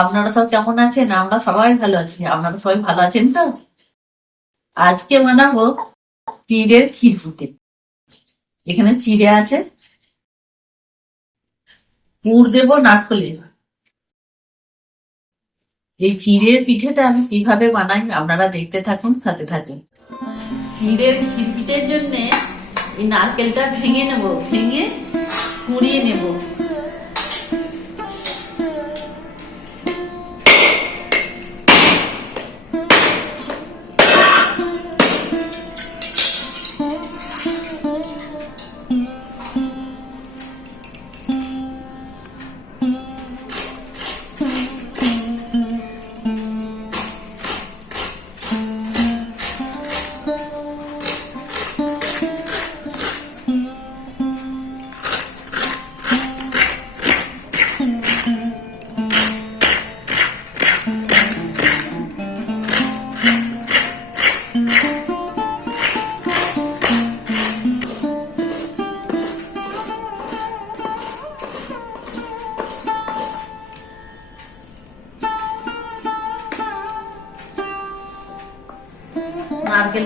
আপনারা সব কেমন আছেন? আমরা সবাই ভালো আছি। আপনারা সবাই ভালো আছেন তো? আজকে বানাবো চিড়ের খিরফুটে এখানে চিড়ে আছে। পুর দেব নারকলে এই চিড়ের পিঠেটা আমি কীভাবে বানাই আপনারা দেখতে থাকুন, সাথে থাকুন। চিড়ের খিরপিটের জন্য এই নারকেলটা ভেঙে নেব, ভেঙে কুড়িয়ে নেব।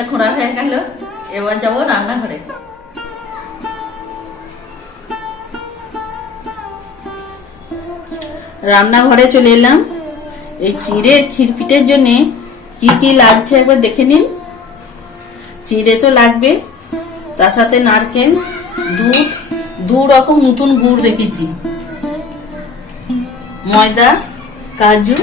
নারকেলটা খোঁড়া হয়ে গেল। এবার যাব রান্নাঘরে। রান্নাঘরে চলে এলাম। এই চিড়ে খিরপিটের জন্য কি কি লাগছে একবার দেখে নিন। চিড়ে তো লাগবে। তার সাথে নারকেল, দুধ, দু রকম নতুন গুড় রেখেছি। ময়দা, কাজু,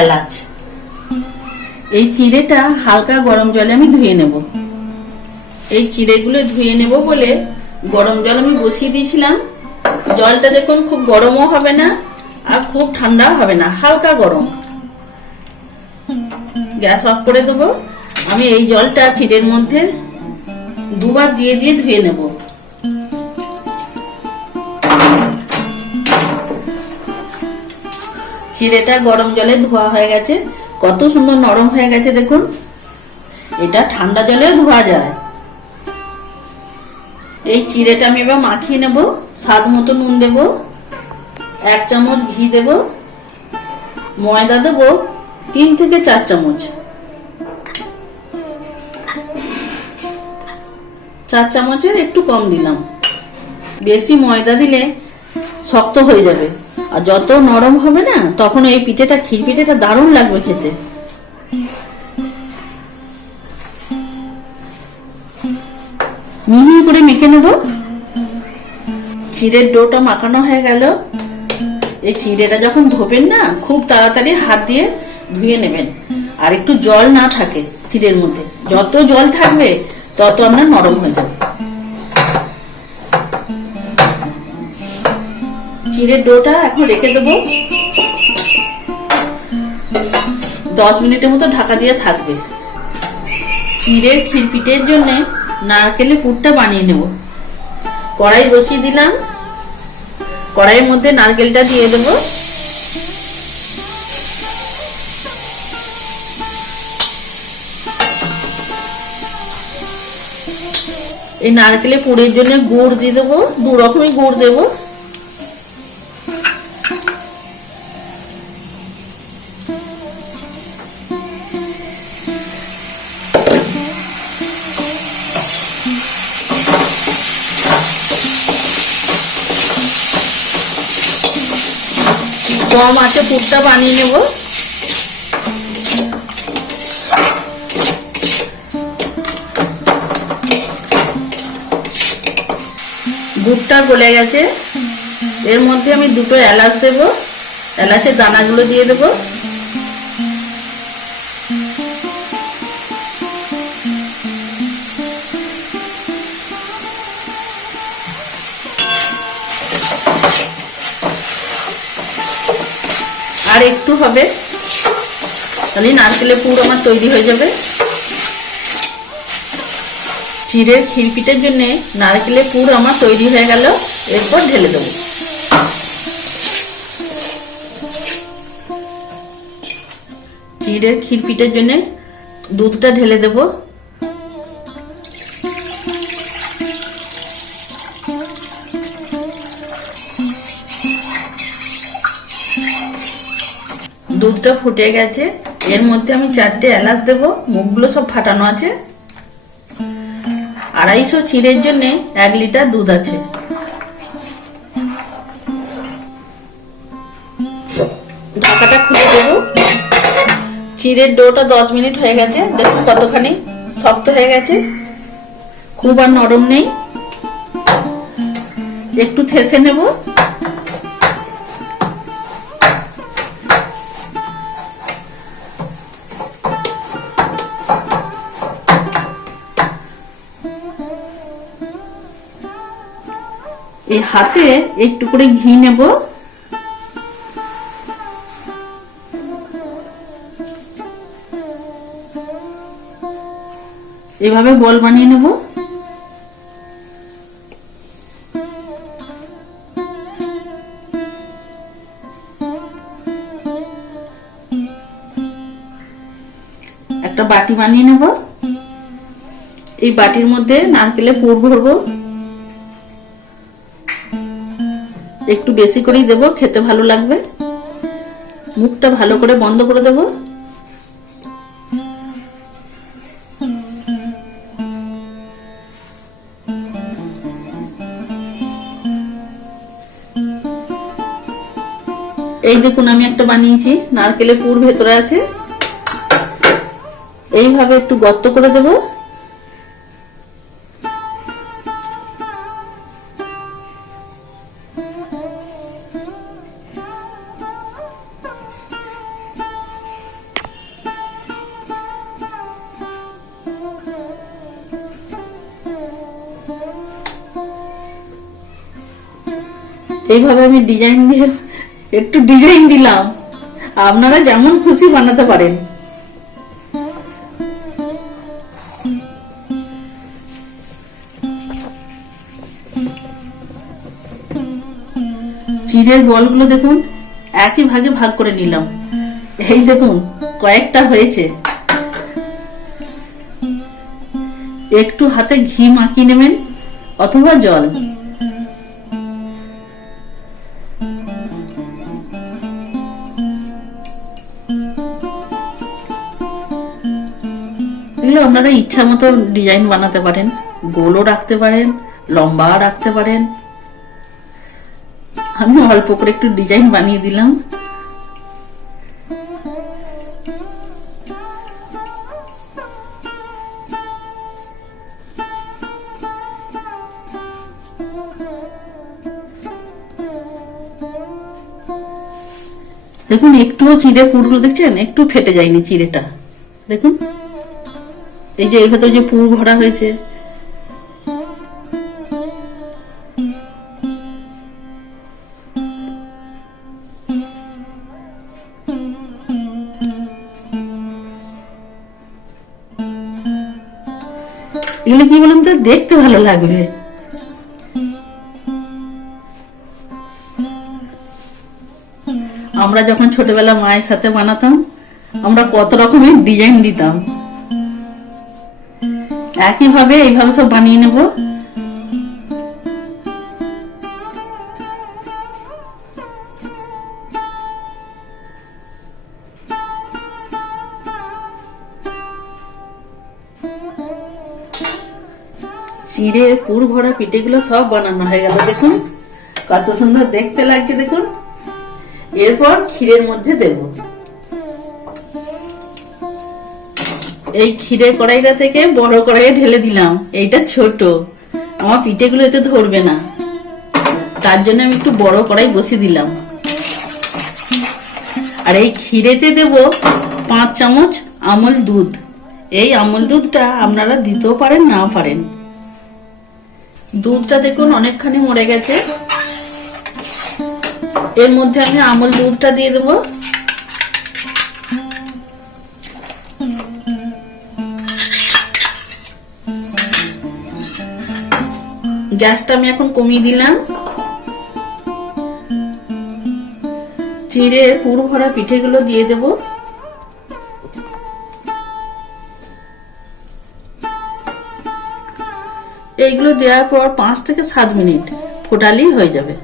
এলাচ। এই চিড়েটা হালকা গরম জলে আমি ধুয়ে নেব। এই চিড়েগুলো ধুয়ে নেব বলে গরম জল আমি বসিয়ে দিয়েছিলাম। জলটা দেখুন খুব গরমও হবে না আর খুব ঠান্ডাও হবে না, হালকা গরম। গ্যাস অফ করে দেবো। আমি এই জলটা চিড়ের মধ্যে দুবার দিয়ে দিয়ে ধুয়ে নেব। চিড়েটা গরম জলে ধোয়া হয়ে গেছে। কত সুন্দর নরম হয়ে গেছে দেখুন। এটা ঠান্ডা জলেও ধোয়া যায়। এই চিড়েটা আমি এবার মাখিয়ে নেব। স্বাদ মতো নুন দেব। এক চামচ ঘি দেব। ময়দা দেব। তিন থেকে চার চামচ। চার চামচের একটু কম দিলাম। বেশি ময়দা দিলে শক্ত হয়ে যাবে। আর যত নরম হবে না, তখন এই পিঠেটা, ক্ষীর পিঠেটা দারুণ লাগবে খেতে। মিহি করে মেখে নেব। চিড়ের ডোটা মাখানো হয়ে গেল। এই চিড়েটা যখন ধোবেন না, খুব তাড়াতাড়ি হাত দিয়ে ধুয়ে নেবেন। আর একটু জল না থাকে চিড়ের মধ্যে। যত জল থাকবে, তত আমরা নরম হয়ে যাবে। চিড়ের ডোটা এখন রেখে দেবো। দশ মিনিটের মতো ঢাকা দিয়ে থাকবে। চিড়ের খিরপিটের জন্য নারকেলের পুরটা বানিয়ে নেব। কড়াই বসিয়ে দিলাম। কড়াইয়ের মধ্যে নারকেলটা দিয়ে দেব। এই নারকেলের পুরের জন্য গুড় দিয়ে দেবো। দু রকমই গুড় দেবো। কম আছে, পুরটা বানিয়ে নেব। গুড়টা গলে গেছে। এর মধ্যে আমি দুটো এলাচ দেব। এলাচের দানাগুলো দিয়ে দেব। আর একটু হবে। তাহলে নারকেলের পুর আমার তৈরি হয়ে যাবে। চিড়ের খিরপিটের জন্য নারকেলের পুর আমার তৈরি হয়ে গেল। এরপর ঢেলে দেবো। চিড়ের খিরপিটের জন্য দুধটা ঢেলে দেবো। দুধটা ফুটে গেছে। এর মধ্যে আমি চারটে এলাচ দেবো, মুখগুলো সব ফাটানো আছে। আড়াইশো চিড়ের জন্য এক লিটার দুধ আছে। ঢাকাটা খুলে দেবো। চিড়ের ডোটা দশ মিনিট হয়ে গেছে, দেখুন কতখানি শক্ত হয়ে গেছে। খুব আর নরম নেই। একটু থেসে নেব। এই হাতে একটু করে ঘি নেব। এভাবে বল বানিয়ে নেব। একটা বাটি বানিয়ে নেব। এই বাটির মধ্যে নারকেলের পুর ভরবো। একটু বেশি করেই দেবো, খেতে ভালো লাগবে। মুখটা ভালো করে বন্ধ করে দেবো। এই দেখুন, আমি একটা বানিয়েছি, নারকেলের পুর ভেতরে আছে। এইভাবে একটু গর্ত করে দেবো। এইভাবে আমি ডিজাইন দিয়ে একটু ডিজাইন দিলাম। আপনারা যেমন খুশি বানাতে পারেন। চিড়ের বলগুলো দেখুন, একই ভাগে ভাগ করে নিলাম। এই দেখুন, কয়েকটা হয়েছে। একটু হাতে ঘি মাখিয়ে নেবেন, অথবা জল। এগুলো আপনারা ইচ্ছা মতো ডিজাইন বানাতে পারেন, গোলও রাখতে পারেন লম্বা রাখতে পারেন। আমি অল্প করে একটু ডিজাইন বানিয়ে দিলাম। দেখুন, একটুও চিড়ে পুরগুলো দেখছেন? একটু ফেটে যায়নি চিড়েটা। দেখুন। এই যে এর ভেতরে যে পুর ভরা হয়েছে। এগুলো কি বলুন তো? দেখতে ভালো লাগবে। আমরা যখন ছোটবেলা মায়ের সাথে বানাতাম, আমরা কত রকমের ডিজাইন দিতাম। একইভাবে এইভাবে সব বানিয়ে নেব। চিড়ের পুর ভরা পিঠেগুলো সব বানানো হয়ে গেল, দেখুন। কত সুন্দর দেখতে লাগছে, দেখুন। এরপর ক্ষীরের মধ্যে দেব। এই ক্ষীরের কড়াইটা থেকে বড় কড়াইয়ে ঢেলে দিলাম। এইটা ছোট। আমার পিঠেগুলো এতে ধরবে না। তার জন্য আমি একটু বড় কড়াই বসিয়ে দিলাম। আর এই ক্ষীরেতে দেব পাঁচ চামচ আমল দুধ। এই আমল দুধটা আপনারা দিতেও পারেন, নাও পারেন। দুধটা দেখুন অনেকখানি মরে গেছে। এর মধ্যে আমি আমল দুধটা দিয়ে দেবো। গ্যাসটা আমি এখন কমিয়ে দিলাম। চিড়ের পুর ভরা পিঠেগুলো দিয়ে দেব। এইগুলো দেওয়ার পর পাঁচ থেকে সাত মিনিট ফোটালি হয়ে যাবে।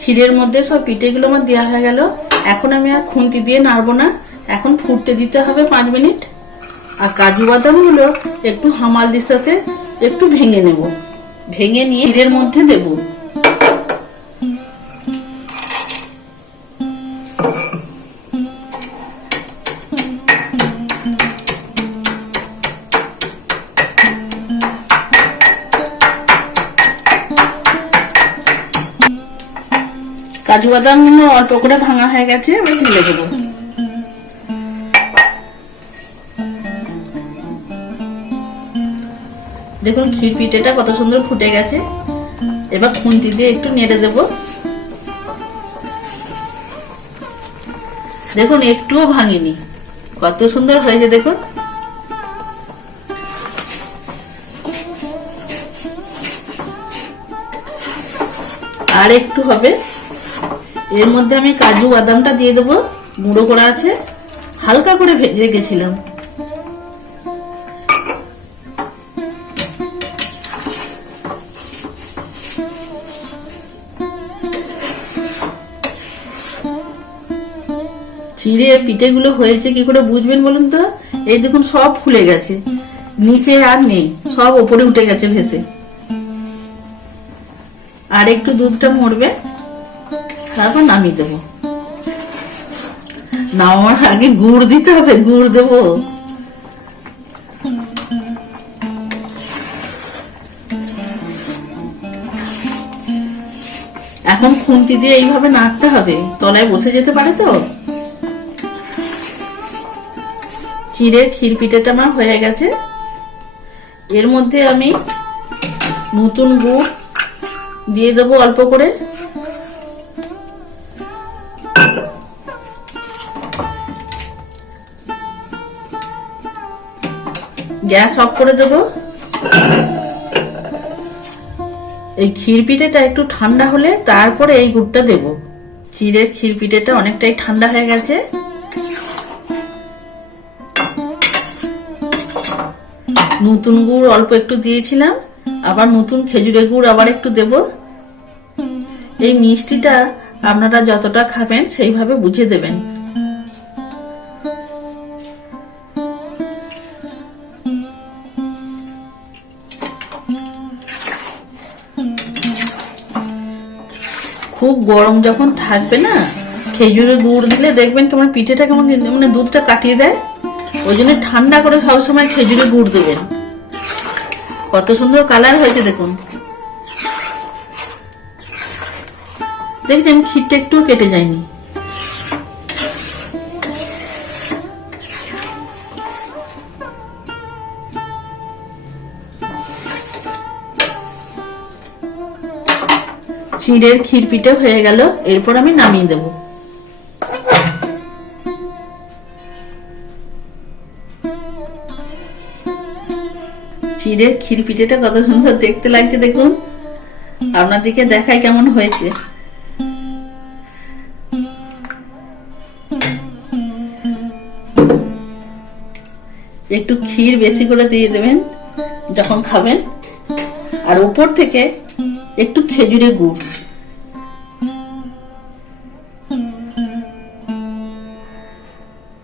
ক্ষীরের মধ্যে সব পিঠেগুলো আমার দেওয়া হয়ে গেল। এখন আমি আর খুন্তি দিয়ে নাড়বো না। এখন ফুটতে দিতে হবে পাঁচ মিনিট। আর কাজু বাদামগুলো একটু হামাল দিস্তাতে একটু ভেঙে নেব। ভেঙে নিয়ে ক্ষীরের মধ্যে দেব। কাজু বাদাম অল্প করে ভাঙা হয়ে গেছে, এবার ঢেলে দেবো। দেখুন ক্ষীর পিঠেটা কত সুন্দর ফুটে গেছে। এবার খুন্তি দিয়ে একটু নেড়ে দেব। দেখুন, একটুও ভাঙিনি। কত সুন্দর হয়েছে, দেখুন। আর একটু হবে। এর মধ্যে আমি কাজু বাদামটা দিয়ে দেবো। গুঁড়ো করা আছে। হালকা করে ভেজে রেখেছিলাম। চিড়ে পিঠেগুলো হয়েছে, কি করে বুঝবেন বলুন তো? এই দেখুন, সব ফুলে গেছে। নিচে আর নেই, সব ওপরে উঠে গেছে ভেসে। আর একটু দুধটা মরবে, তারপর নামিয়ে দেবো। নামার আগে গুড় দিতে হবে, গুড় দেবো। এখন খুন্তি দিয়ে এইভাবে নাড়তে হবে, তলায় বসে যেতে পারে তো? চিড়ের ক্ষীর পিঠেটা আমার হয়ে গেছে। এর মধ্যে আমি নতুন গুড় দিয়ে দেবো অল্প করে। গ্যাস অফ করে দেব। এই ক্ষীর পিঠেটা একটু ঠান্ডা হলে তারপরে এই গুড়টা দেব। চিড়ের ক্ষীর পিঠেটা অনেকটাই ঠান্ডা হয়ে গেছে। নতুন গুড় অল্প একটু দিয়েছিলাম। আবার নতুন খেজুরের গুড় আবার একটু দেব। এই মিষ্টিটা আপনারা যতটা খাবেন সেইভাবে বুঝে দেবেন। খুব গরম যখন থাকবে না, খেজুরের গুড় দিলে দেখবেন কেমন পিঠেটা কেমন মানে দুধটা কাটিয়ে দেয়। ওই জন্য ঠান্ডা করে সবসময় খেজুরের গুড় দেবেন। কত সুন্দর কালার হয়েছে দেখুন। দেখছেন ক্ষীরটা একটুও কেটে যায়নি। চিড়ের ক্ষীর পিঠে হয়ে গেল, এরপর আমি নামিয়ে দেব। চিড়ের ক্ষীর পিঠেটা কত সুন্দর দেখতে লাগছে দেখুন। আপনাদেরকে দেখায় কেমন হয়েছে। একটু ক্ষীর বেশি করে দিয়ে দেবেন যখন খাবেন। আর উপর থেকে একটু খেজুরে গুড়।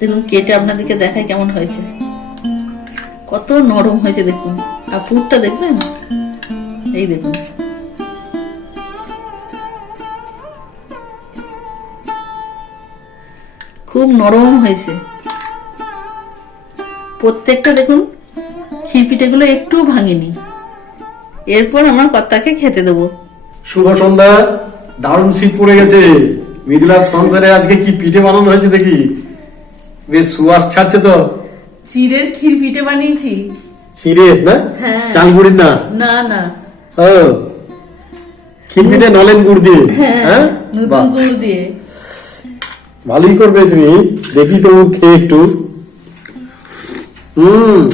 দেখুন, কেটে আপনাদেরকে দেখায় কেমন হয়েছে। কত নরম হয়েছে দেখুন। আর পুরটা দেখবেন? এই দেখুন। খুব নরম হয়েছে। প্রত্যেকটা দেখুন ক্ষীরপিঠেগুলো একটুও ভাঙেনি। এরপর আমার কর্তাকে খেতে দেবো। শুভ সন্ধ্যা। দারুণ শীত পড়ে গেছে। মিথিলার সংসারে আজকে কি পিঠে বানানো হয়েছে দেখি? বেশ সুবাস ছাড়ছে তো। চিড়ের ক্ষীর পিঠে বানিয়েছি। চিড়ে না? হ্যাঁ। চাল গুড়ির না? না না। ও। ক্ষীর পিঠে নলেন গুড় দিয়ে? হ্যাঁ নতুন গুড় দিয়ে। ভালোই করবে তুমি। দেখি তো খেয়ে একটু। হুম।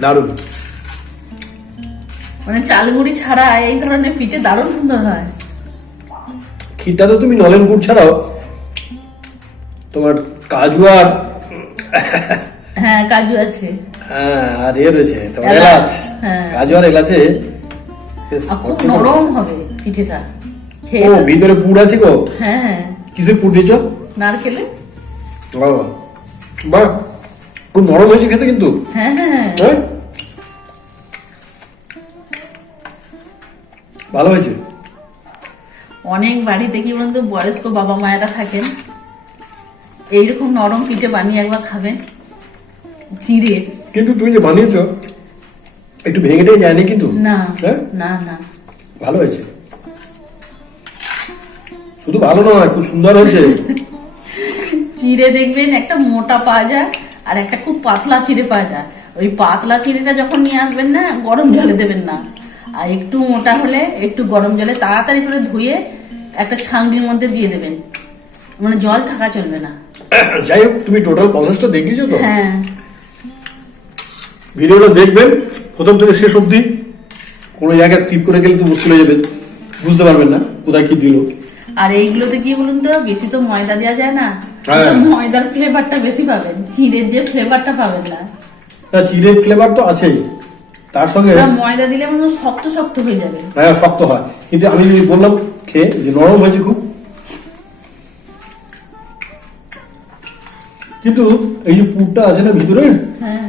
দারুণ। মানে চালগুড়ি ছাড়া এই ধরনের পিঠে দারুণ সুন্দর হয়। ক্ষীরটা তো তুমি নলেন গুড় ছাড়াও। তোমার কাজু আর হ্যাঁ কাজু আছে। হ্যাঁ আর এ রয়েছে এলাচ, হ্যাঁ। কাজু আর এলাচে খুব নরম হবে পিঠেটা। ও ভিতরে পুর আছে গো? হ্যাঁ কিসের পুর দিয়েছ? নারকেলে। ও, বাহ খুব নরম হয়েছে খেতে কিন্তু। হ্যাঁ হ্যাঁ হ্যাঁ। ভালো হয়েছে? অনেক বাড়িতে কি বলুন তো বয়স্ক বাবা মায়েরা থাকেন। এইরকম নরম পিঠে বানিয়ে একবার খাবেন চিড়ে কিন্তু তুমি যে বানিয়েছো একটু ভেঙে টেঙে যায়নি কিন্তু? না হ্যাঁ? না না। ভালো হয়েছে। শুধু ভালো নয় খুব সুন্দর হয়েছে। চিড়ে দেখবেন একটা মোটা পাওয়া যায় আর একটা খুব পাতলা চিড়ে পাওয়া যায় ওই পাতলা চিড়েটা যখন নিয়ে আসবেন না গরম জলে দেবেন না। আর একটু মোটা হলে একটু গরম জলে তাড়াতাড়ি করে ধুয়ে একটা ছাঁকনির মধ্যে দিয়ে দেবেন। মানে জল থাকা চলবে না। যাই হোক তুমি টোটাল প্রসেসটা দেখিয়েছো তো? হ্যাঁ। ভিডিওটা দেখবেন প্রথম থেকে শেষ অবধি। কোনো জায়গায় স্কিপ করে গেলে তো মুশকিল হয়ে যাবে। বুঝতে পারবেন না কোথায় কি দিল। আর এইগুলোতে কি বলুন তো বেশি তো ময়দা দেওয়া যায় না। হ্যাঁ। ময়দার ফ্লেভারটা বেশি পাবেন। চিড়ের যে ফ্লেভারটা পাবেন না। তা চিড়ের ফ্লেভার তো আছেই। তার সঙ্গে ময়দা দিলে মনে শক্ত শক্ত হয়ে যাবে। হ্যাঁ শক্ত হয়। কিন্তু আমি যদি বললাম খেয়ে যে নরম হয়েছে খুব কিন্তু এই যে পুরটা আছে না ভিতরে হ্যাঁ।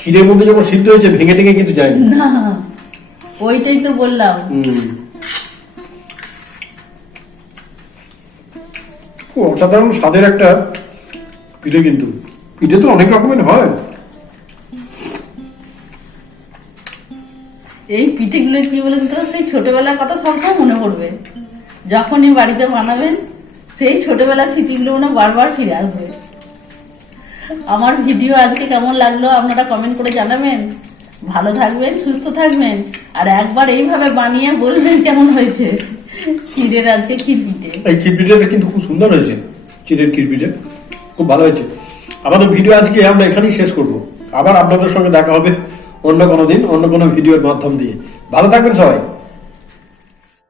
ক্ষীরের মধ্যে যখন সিদ্ধ হয়েছে ভেঙে টেঙে কিন্তু যায়নি। না ওইটাই তো বললাম। অসাধারণ স্বাদের একটা পিঠে কিন্তু। পিঠে তো অনেক রকমের হয়। এই পিঠেগুলো কি বলেন তো? সেই ছোটবেলার কথা সবসময় মনে পড়বে। যখনই বাড়িতে বানাবেন সেই ছোটবেলার স্মৃতিগুলো মনে বারবার ফিরে আসবে। আমার ভিডিও আজকে কেমন লাগল আপনারা কমেন্ট করে জানাবেন। ভালো থাকবেন, সুস্থ থাকবেন, আর একবার এইভাবে বানিয়ে বলবেন কেমন হয়েছে। ক্ষীরের আজকে ক্ষীর এই ক্ষীর কিন্তু খুব সুন্দর হয়েছে চিড়ের ক্ষীর খুব ভালো হয়েছে। আমাদের ভিডিও আজকে আমরা এখানেই শেষ করব। আবার আপনাদের সঙ্গে দেখা হবে অন্য কোনো দিন, অন্য কোনো ভিডিওর মাধ্যম দিয়ে। ভালো থাকবেন সবাই।